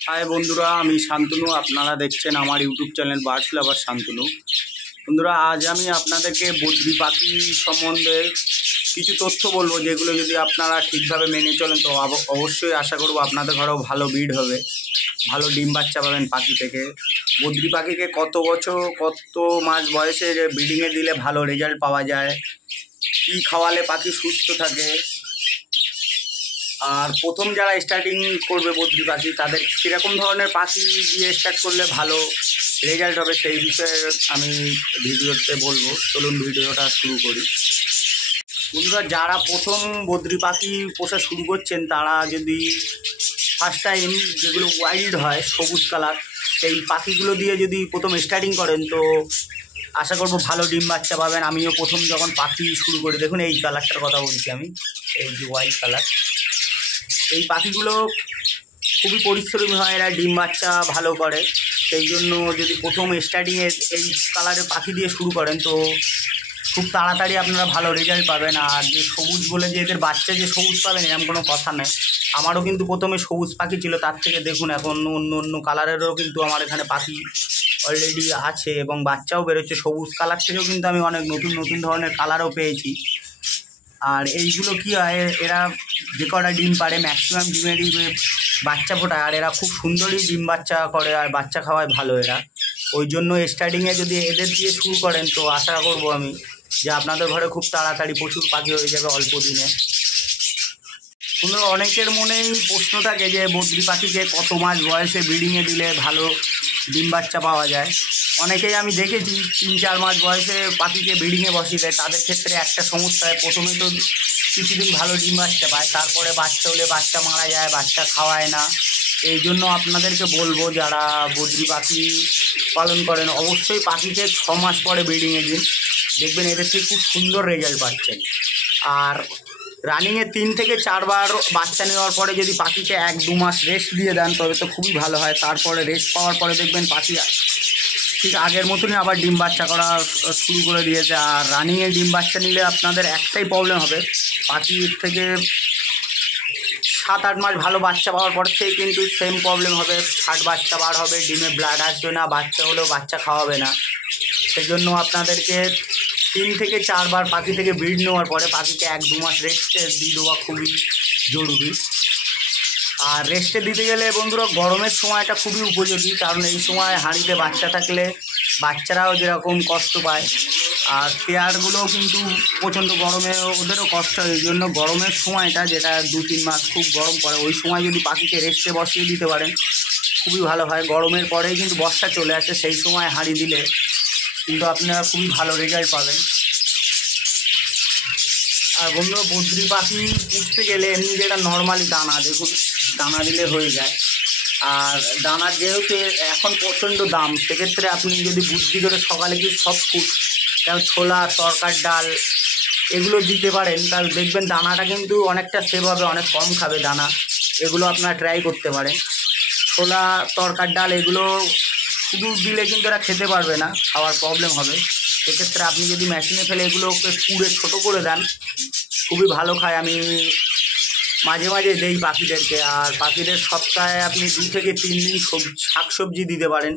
High বন্ধুরা, আমি শান্তনু। আপনারা দেখছেন আমার ইউটিউব চ্যানেল বার্ডস লাভার শান্তনু। বন্ধুরা, আজ আমি আপনাদেরকে বদ্রি পাখি সম্বন্ধে কিছু তথ্য বলবো, যেগুলো যদি আপনারা ঠিকভাবে মেনে চলেন তো অবশ্যই আশা করব আপনাদের ঘরেও ভালো ব্রিড হবে, ভালো ডিম বাচ্চা পাবেন পাখি থেকে। বদ্রি পাখিকে কত বছর কত মাস বয়সে ব্রিডিংয়ে দিলে ভালো রেজাল্ট পাওয়া যায়, কী খাওয়ালে পাখি সুস্থ থাকে, আর প্রথম যারা স্টার্টিং করবে বদ্রি পাখি তাদের কীরকম ধরনের পাখি দিয়ে স্টার্ট করলে ভালো রেজাল্ট হবে সেই বিষয়ে আমি ভিডিওতে বলবো। চলুন ভিডিওটা শুরু করি। বন্ধুরা, যারা প্রথম বদ্রি পাখি পোষা শুরু করছেন তারা যদি ফার্স্ট টাইম যেগুলো ওয়াইল্ড হয় সবুজ কালার, সেই পাখিগুলো দিয়ে যদি প্রথম স্টার্টিং করেন তো আশা করবো ভালো ডিম বাচ্চা পাবেন। আমিও প্রথম যখন পাখি শুরু করি, দেখুন এই কালারটার কথা বলছি আমি, এই যে ওয়াইল্ড কালার, এই পাখিগুলো খুবই পরিশ্রমী হয়, এরা ডিম বাচ্চা ভালো করে। সেই জন্য যদি প্রথম স্টার্টিংয়ে এই কালারের পাখি দিয়ে শুরু করেন তো খুব তাড়াতাড়ি আপনারা ভালো রেজাল্ট পাবেন। আর যে সবুজ বলে যে এদের বাচ্চা যে সবুজ পাবেন এরকম কোনো কথা নেই। আমারও কিন্তু প্রথমে সবুজ পাখি ছিল, তার থেকে দেখুন এখন অন্য অন্য কালারেরও কিন্তু আমার এখানে পাখি অলরেডি আছে এবং বাচ্চাও বেরোচ্ছে। সবুজ কালার থেকেও কিন্তু আমি অনেক নতুন নতুন ধরনের কালারও পেয়েছি। আর এইগুলো কী হয়, এরা যে কটা ডিম পারে ম্যাক্সিমাম ডিমেরই বাচ্চা ফোটায়, আর এরা খুব সুন্দরই ডিম বাচ্চা করে আর বাচ্চা খাওয়ায় ভালো এরা। ওই জন্য স্টার্টিংয়ে যদি এদের দিয়ে শুরু করেন তো আশা করব আমি যে আপনাদের ঘরে খুব তাড়াতাড়ি প্রচুর পাখি হয়ে যাবে অল্প দিনে। কিন্তু অনেকের মনেই প্রশ্ন থাকে যে বদ্রি পাখিকে কত মাস বয়সে ব্রিডিংয়ে দিলে ভালো ডিম বাচ্চা পাওয়া যায়। অনেকেই আমি দেখেছি 3-4 মাস বয়সে পাখিকে ব্রিডিংয়ে বসিয়ে দেয়। তাদের ক্ষেত্রে একটা সমস্যা হয়, প্রথমে তো কিছুদিন ভালো ডিম বাচ্চা পায়, তারপরে বাচ্চা হলে বাচ্চা মারা যায়, বাচ্চা খাওয়ায় না। এই জন্য আপনাদেরকে বলবো যারা বদ্রি পাখি পালন করেন অবশ্যই পাখিকে 6 মাস পরে ব্রিডিংয়ে দিন, দেখবেন এদের থেকে খুব সুন্দর রেজাল্ট পাচ্ছেন। আর রানিংয়ে 3 থেকে 4 বার বাচ্চা নেওয়ার পরে যদি পাখিকে 1-2 মাস রেস্ট দিয়ে দেন তবে তো খুবই ভালো হয়। তারপরে রেস্ট পাওয়ার পরে দেখবেন পাখি ঠিক আগের মতনই আবার ডিম বাচ্চা করা শুরু করে দিয়েছে। আর রানিংয়ে ডিম বাচ্চা নিলে আপনাদের একটাই প্রবলেম হবে, পাখির থেকে 7-8 মাস ভালো বাচ্চা পাওয়ার পর থেকে কিন্তু সেম প্রবলেম হবে, ফাট বাচ্চা বার হবে, ডিমে ব্লাড আসবে না, বাচ্চা হলেও বাচ্চা খাওয়াবে না। সেজন্য আপনাদেরকে 3 থেকে 4 বার পাখি থেকে ব্রিড নেওয়ার পরে পাখিকে 1-2 মাস রেস্টে দিয়ে দেওয়া খুবই জরুরি। আর রেস্টে দিতে গেলে বন্ধুরা গরমের সময়টা খুবই উপযোগী, কারণ এই সময় হাঁড়িতে বাচ্চা থাকলে বাচ্চারাও যেরকম কষ্ট পায় আর পেয়ারগুলোও কিন্তু প্রচণ্ড গরমে ওদেরও কষ্ট হয়। এই জন্য গরমের সময়টা, যেটা 2-3 মাস খুব গরম পড়ে, ওই সময় যদি পাখিকে রেস্টে বসিয়ে দিতে পারেন খুবই ভালো হয়। গরমের পরেই কিন্তু বর্ষা চলে আসে, সেই সময় হাঁড়ি দিলে কিন্তু আপনারা খুবই ভালো রেজাল্ট পাবেন। আর বন্ধুরা, বদ্রি পাখি পুষতে গেলে এমনি যেটা নর্মালি দানা, দেখুন দানা দিলে হয়ে যায়। আর দানার যেহেতু এখন প্রচণ্ড দাম, সেক্ষেত্রে আপনি যদি বুদ্ধি করে সকালে কি সব ফুড যেমন ছোলা, তরকার ডাল এগুলো দিতে পারেন তাহলে দেখবেন দানাটা কিন্তু অনেকটা সেভ হবে, অনেক কম খাবে দানা। এগুলো আপনারা ট্রাই করতে পারেন। ছোলা, তরকার ডাল এগুলো শুধু দিলে কিন্তু এরা খেতে পারবে না, খাওয়ার প্রবলেম হবে। সেক্ষেত্রে আপনি যদি মেশিনে ফেলে এগুলোকে পুড়ে ছোটো করে দেন খুবই ভালো খায়। আমি মাঝে মাঝে দেই পাখিদেরকে। আর পাখিদের সপ্তাহে আপনি 2 থেকে 3 দিন শাকসবজি দিতে পারেন,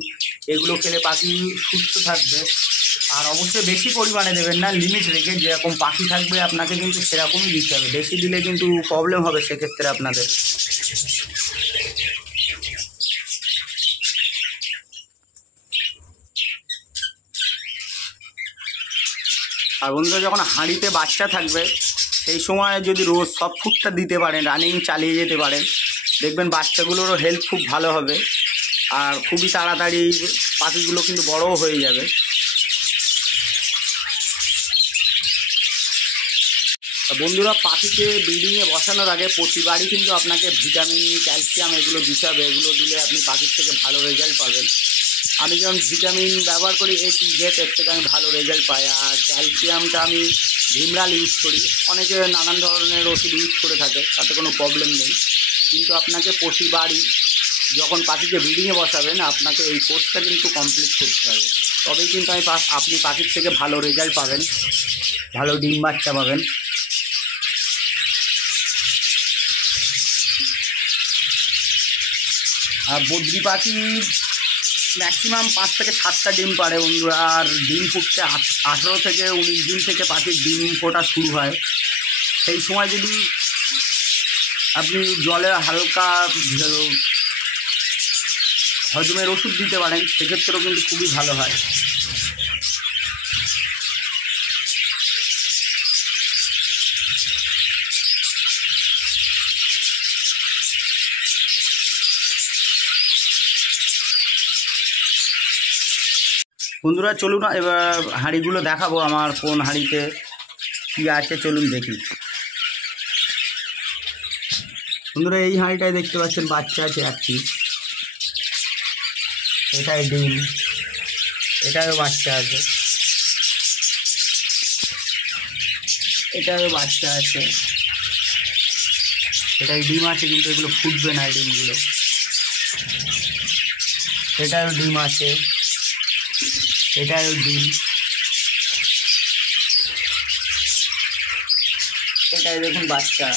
এগুলো খেলে পাখি সুস্থ থাকবে। আর অবশ্যই বেশি পরিমাণে দেবেন না, লিমিট রেখে, যেরকম পাখি থাকবে আপনাকে কিন্তু সেরকমই দিতে হবে। বেশি দিলে কিন্তু প্রবলেম হবে সেক্ষেত্রে আপনাদের। আর বন্ধুরা, যখন হাঁড়িতে বাচ্চা থাকবে সেই সময় যদি রোজ সব ফুডটা দিতে পারেন, রানিং চালিয়ে যেতে পারেন, দেখবেন বাচ্চাগুলোরও হেলথ খুব ভালো হবে আর খুবই তাড়াতাড়ি পাখিগুলো কিন্তু বড়ও হয়ে যাবে। বন্ধুরা, পাখিকে ব্রিডিংয়ে বসানোর আগে প্রতিবারই কিন্তু আপনাকে ভিটামিন, ক্যালসিয়াম এগুলো দিতে হবে। এগুলো দিলে আপনি পাখির থেকে ভালো রেজাল্ট পাবেন। আমি যেমন ভিটামিন ব্যবহার করি A to Z, এর থেকে আমি ভালো রেজাল্ট পাই। আর ক্যালসিয়ামটা আমি ভিমরাল ইউজ করি, অনেকে নানান ধরনের ওষুধ ইউজ করে থাকে, তাতে কোনো প্রবলেম নেই। কিন্তু আপনাকে প্রতিবারই যখন পাখিকে ব্রিডিংয়ে বসাবেন আপনাকে এই কোর্সটা কিন্তু কমপ্লিট করতে হবে, তবেই কিন্তু আপনি পাখির থেকে ভালো রেজাল্ট পাবেন, ভালো ডিম বাচ্চা পাবেন। আর বদ্রি পাখি ম্যাক্সিমাম 5 থেকে 7টা ডিম পারে বন্ধুরা। আর ডিম ফুটতে 18 থেকে 19 দিন থেকে পাখির ডিম ফোটা শুরু হয়। সেই সময় যদি আপনি জলে হালকা হজমের ওষুধ দিতে পারেন সেক্ষেত্রেও কিন্তু খুবই ভালো হয়। বন্ধুরা চলুন এবার হাঁড়িগুলো দেখাবো আমার কোন হাঁড়িতে কী আছে, চলুন দেখি। বন্ধুরা এই হাঁড়িটায় দেখতে পাচ্ছেন বাচ্চা আছে 1 পিস, এটাই ডিম, এটারও বাচ্চা আছে, এটারও বাচ্চা আছে, এটাই ডিম আছে কিন্তু এগুলো ফুটবে না ডিমগুলো। এটারও ডিম আছে, এটারও ডিম, এটাই দেখুন বাচ্চা।